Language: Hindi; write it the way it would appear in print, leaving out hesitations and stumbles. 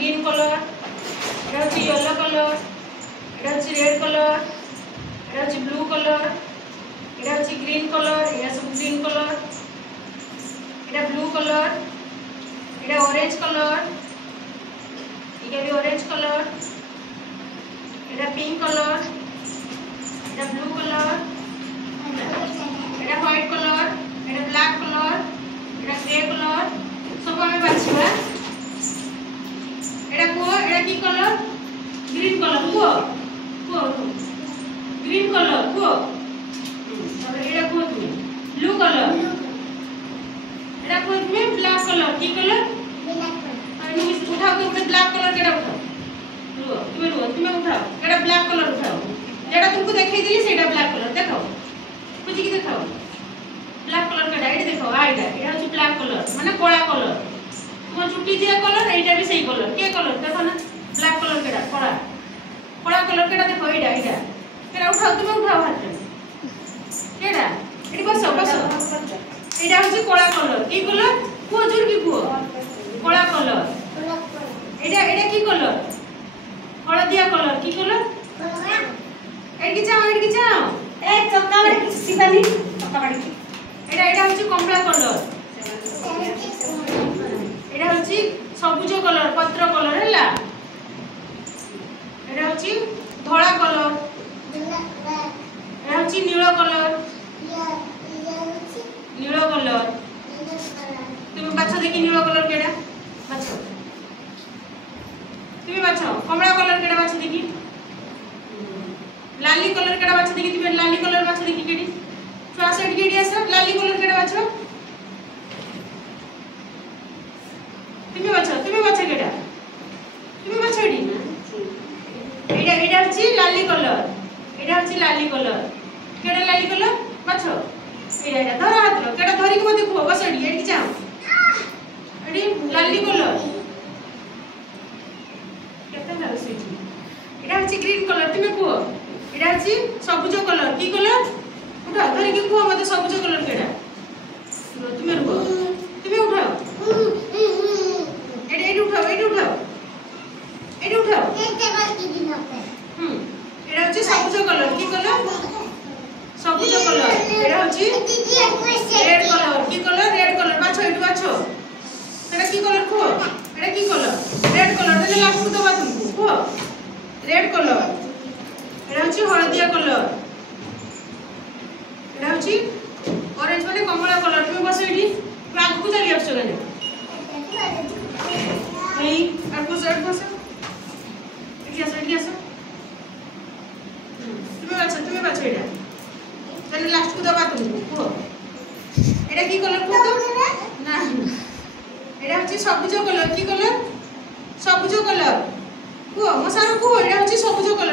ग्रीन कलर, एटा हूँ येलो कलर, एटा हूँ रेड कलर, एटा हूँ ब्लू कलर, एटा हूँ ग्रीन कलर, एटा सब ग्रीन कलर, एटा ब्लू कलर, एटा ऑरेंज कलर, एटा भी ऑरेंज कलर, एटा पिंक कलर, एटा ब्लू कलर, एटा व्हाइट कलर, एटा ब्लैक कलर, एटा ग्रे कलर सब हमें बाछिबा। एटा को एटा की कलर ग्रीन कलर को ग्रीन कलर को तब एटा को ब्लू कलर, एटा को में ब्लैक कलर की कलर आणि उठाओ तो उठे ब्लैक कलर केटा उठाओ तुम्हें उठाओ केटा ब्लैक कलर उठाओ जेटा तुमको देखाई दिली सेटा ब्लैक कलर देखाओ बुझी की देखाओ ब्लैक कलर केटा एटी देखो आइटा एटा होची ब्लैक कलर माने कोला कलर तुम चुटी जे कलर एटा भी सही कलर के कलर देखो ना ब्लैक कलर केटा कोला कोला कलर केटा देखो एटा केटा उठाओ तुम्हें उठाओ हाथ में केटा एटी बसो एटा होची कोला कलर की कलर को जोर की को कोला कलर एटा की कलर हलदिया कलर की कलर एटी की जाओ ए चक्का बाड़ी सीतानी चक्का बाड़ी एटा होची कमला कलर एटा होची सबुज कलर पत्र कलर हैला एटा होची धोला कलर एटा होची नीलो कलर तुम बाछ देखि नीलो कलर केडा बाछ तुम बाछ कमला कलर केडा बाछ देखि लाली कलर केडा बाछ देखि तुम लाली कलर बाछ देखि केडी छुआ सेट केडी आस लाली कलर केडा बाछ तुम बाछ केडा तुम बाछ एडी एडा होची लाली कलर केडा लाली कलर बाछ एडा धर हाथ लो केडा धरि को देखो बस एडी जाओ एडी लाली कलर केते ना सेठी एडा होची ग्रीन कलर तुमे को एडा होची सबुज कलर की कलर उठा धरि की को मते सबुज कलर केडा तुमे रुको तुमे उठाओ एडी उठाओ एडा होची सबुज कलर की कलर सबुज कलर एडा होची रेड कलर की कलर रेड कलर बाछो एडू बाछो एडा की कलर को एडा की कलर रेड कलर देले लास्ट तो बा तुमको को रेड कलर एडा होची हलदिया कलर एडा होची ऑरेंज माने कमला कलर तुम बस एडी तुम आगु को चली आछो गने नहीं आगु सेट बस एडी आसो तुम्हें बाछो एडा देले लास्ट को दबा तुमको को एडा की कलर को ना एडा होची सबुज कलर की कलर सबुज कलर को मो सारो को एडा होची सबुज कलर